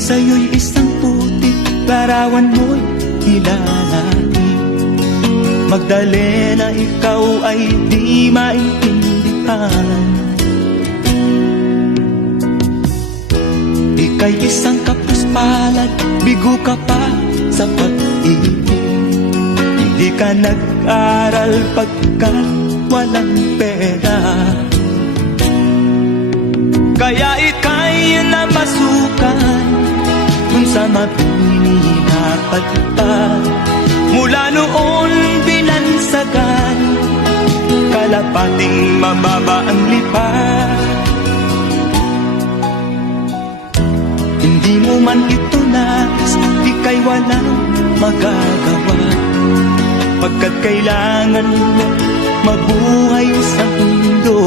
sa'yo'y isang putik, larawan mo'y nilalaki. Magdalena, ikaw ay di maintindihan. Ika'y isang kapus-palad, bigo ka pa sa pag-ibig. Hindi ka nag-aral pagkat walang pera, kaya ika'y namasukan kung sa mapininapat pa. Mula noon binansagan, kalapating mababa ang lipat. Hindi mo man ito nais, di kay walang magagawa, pagkat kailangan mo mabuhay sa mundo.